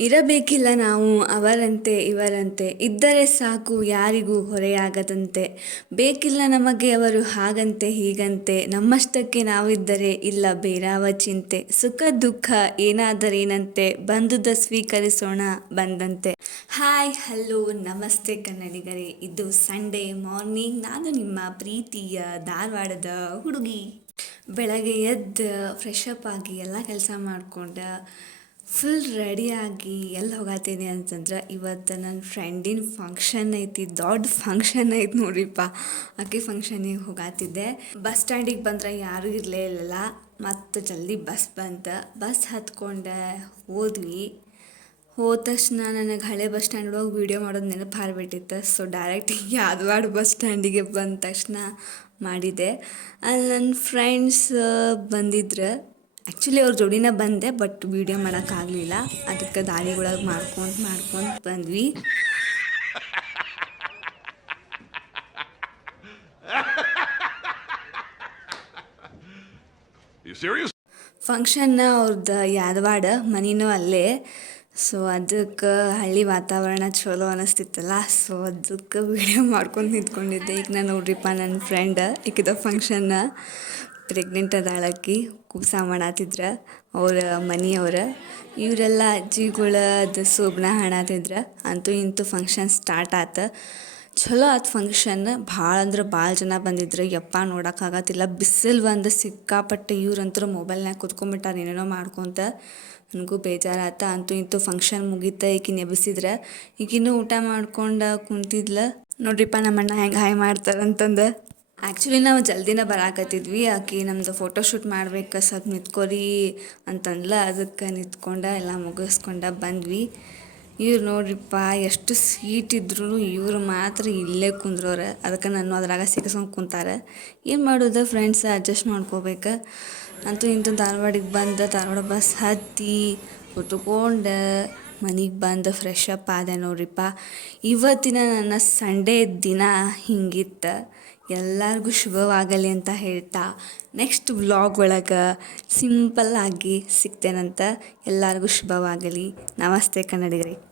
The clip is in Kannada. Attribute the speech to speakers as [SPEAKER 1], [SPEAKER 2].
[SPEAKER 1] ಇರಬೇಕಿಲ್ಲ ನಾವು ಅವರಂತೆ, ಇವರಂತೆ. ಇದ್ದರೆ ಸಾಕು, ಯಾರಿಗೂ ಹೊರೆಯಾಗದಂತೆ. ಬೇಕಿಲ್ಲ ನಮಗೆ ಅವರು ಹಾಗಂತೆ, ಹೀಗಂತೆ. ನಮ್ಮಷ್ಟಕ್ಕೆ ನಾವಿದ್ದರೆ ಇಲ್ಲ, ಬೇರಾವ ಚಿಂತೆ. ಸುಖ, ದುಃಖ, ಏನಾದರೇನಂತೆ. ಬಂದುದ ಸ್ವೀಕರಿಸೋಣ, ಬಂದಂತೆ. ಹಾಯ್ ಹಲೋ ನಮಸ್ತೆ ಕನ್ನಡಿಗರೇ. ಇದು ಸಂಡೇ ಮಾರ್ನಿಂಗ್. ನಾನು ನಿಮ್ಮ ಪ್ರೀತಿಯ ಧಾರವಾಡದ ಹುಡುಗಿ. ಬೆಳಗ್ಗೆ ಎದ್ದು ಫ್ರೆಶ್ ಅಪ್ ಆಗಿ ಎಲ್ಲ ಕೆಲಸ ಮಾಡ್ಕೊಂಡು ಫುಲ್ ರೆಡಿಯಾಗಿ ಎಲ್ಲಿ ಹೋಗತ್ತೀನಿ ಅಂತಂದ್ರೆ ಇವತ್ತು ನನ್ನ ಫ್ರೆಂಡಿನ ಫಂಕ್ಷನ್ ಐತಿ, ದೊಡ್ಡ ಫಂಕ್ಷನ್ ಐತಿ ನೋಡ್ರಿಪ್ಪ. ಆಕೆ ಫಂಕ್ಷನಿಗೆ ಹೋಗತ್ತಿದ್ದೆ. ಬಸ್ ಸ್ಟ್ಯಾಂಡಿಗೆ ಬಂದ್ರೆ ಯಾರೂ ಇರಲೇ ಇಲ್ಲಲ್ಲ. ಮತ್ತು ಜಲ್ದಿ ಬಸ್ ಬಂತ. ಬಸ್ ಹತ್ಕೊಂಡೆ ಹೋದ್ವಿ. ಹೋದ ತಕ್ಷಣ ನನಗೆ ಹಳೆ ಬಸ್ ಸ್ಟ್ಯಾಂಡ್ ಒಳಗೆ ವೀಡಿಯೋ ಮಾಡೋದು ನೆನಪು ಹಾರ್ಬಿಟ್ಟಿತ್ತು. ಸೊ ಡೈರೆಕ್ಟ್ ಯಾದವಾಡ ಬಸ್ ಸ್ಟ್ಯಾಂಡಿಗೆ ಬಂದ ತಕ್ಷಣ ಮಾಡಿದೆ. ಅಲ್ಲಿ ನನ್ನ ಫ್ರೆಂಡ್ಸ್ ಬಂದಿದ್ರು. ಆ್ಯಕ್ಚುಲಿ ಅವ್ರ ಜೋಡಿನ ಬಂದೆ ಬಟ್ ವೀಡಿಯೋ ಮಾಡೋಕ್ಕಾಗಲಿಲ್ಲ ಅದಕ್ಕೆ ದಾರಿಗೊಳಗೆ ಮಾಡ್ಕೊಂಡು ಮಾಡ್ಕೊಂಡು ಬಂದ್ವಿ? ಫಂಕ್ಷನ್ನ ಅವ್ರದ್ದು ಯಾದವಾಡ ಮನಿನೂ ಅಲ್ಲೇ. ಸೊ ಅದಕ್ಕೆ ಹಳ್ಳಿ ವಾತಾವರಣ ಚಲೋ ಅನ್ನಿಸ್ತಿತ್ತಲ್ಲ ಸೊ ಅದಕ್ಕೆ ವೀಡಿಯೋ ಮಾಡ್ಕೊಂಡು ನಿಂತ್ಕೊಂಡಿದ್ದೆ. ಈಗ ನಾನು ನೋಡ್ರಿಪ್ಪ ನನ್ನ ಫ್ರೆಂಡ್ ಈಕಿದ ಫಂಕ್ಷನ್ನ ಪ್ರೆಗ್ನೆಂಟ್ ಅದಾಳಕ್ಕಿ ಕೂಸ ಮಾಡತ್ತಿದ್ರ ಅವ್ರ ಮನಿಯವ್ರ ಇವರೆಲ್ಲ ಅಜ್ಜಿಗಳ ಅದು ಹಾಡತ್ತಿದ್ರ ಅಂತೂ ಇಂತೂ ಫಂಕ್ಷನ್ ಸ್ಟಾರ್ಟ್ ಆತ. ಚಲೋ ಆತು ಫಂಕ್ಷನ್ ಭಾಳ ಅಂದ್ರೆ ಭಾಳ ಜನ ಬಂದಿದ್ರು. ಯಪ್ಪ ನೋಡೋಕ್ಕಾಗತ್ತಿಲ್ಲ ಬಿಸಿಲು ಬಂದು ಸಿಕ್ಕಾಪಟ್ಟೆ ಇವ್ರಂತೂ ಮೊಬೈಲ್ನಾಗ ಕುತ್ಕೊಂಡ್ಬಿಟ್ಟಾರ ಏನೇನೋ ಮಾಡ್ಕೊತ ನನಗೂ ಬೇಜಾರಾತ. ಅಂತೂ ಇಂತೂ ಫಂಕ್ಷನ್ ಮುಗೀತ. ಈಕಿನ ಎಬ್ಬಿಸಿದ್ರೆ ಈಗಿನ್ನೂ ಊಟ ಮಾಡ್ಕೊಂಡು ಕುಂತಿದ್ಲ. ನೋಡ್ರಿಪ್ಪ ನಮ್ಮಣ್ಣ ಹೆಂಗೆ ಹಾಯ್ ಮಾಡ್ತಾರಂತಂದು. ಆ್ಯಕ್ಚುಲಿ ನಾವು ಜಲ್ದಿನ ಬರಾಕತ್ತಿದ್ವಿ. ಆಕಿ ನಮ್ದು ಫೋಟೋ ಶೂಟ್ ಮಾಡ್ಬೇಕು ಸ್ವಲ್ಪ ನಿಂತ್ಕೊರಿ ಅಂತಂದ್ಲ. ಅದಕ್ಕೆ ನಿಂತ್ಕೊಂಡ ಎಲ್ಲ ಮುಗಿಸ್ಕೊಂಡ ಬಂದ್ವಿ. ಇವ್ರು ನೋಡ್ರಿಪ್ಪ, ಎಷ್ಟು ಸೀಟ್ ಇದ್ರೂ ಇವ್ರು ಮಾತ್ರ ಇಲ್ಲೇ ಕುಂದ್ರೋರ ಅದಕ್ಕೆ ನಾನು ಅದ್ರಾಗ ಸಿಗಿಸ್ಕೊಂಡು ಕುಂತಾರೆ. ಏನು ಮಾಡೋದು ಫ್ರೆಂಡ್ಸ್ ಅಡ್ಜಸ್ಟ್ ಮಾಡ್ಕೋಬೇಕು. ಅಂತೂ ಇಂಥ ಧಾರವಾಡಿಗೆ ಬಂದು, ಧಾರವಾಡ ಬಸ್ ಹತ್ತಿ ಕುತ್ಕೊಂಡು ಮನೆಗೆ ಬಂದು ಫ್ರೆಶ್ ಅಪ್ ಆದೆ ನೋಡ್ರಿಪ್ಪ. ಇವತ್ತಿನ ನನ್ನ ಸಂಡೇ ದಿನ ಹಿಂಗಿತ್ತು. ಎಲ್ಲರಿಗೂ ಶುಭವಾಗಲಿ ಅಂತ ಹೇಳ್ತಾ ನೆಕ್ಸ್ಟ್ ವ್ಲಾಗ್ ಒಳಗೆ ಸಿಂಪಲ್ಲಾಗಿ ಸಿಗ್ತೇನಂತ ಎಲ್ಲರಿಗೂ ಶುಭವಾಗಲಿ. ನಮಸ್ತೆ ಕನ್ನಡಿಗರೇ.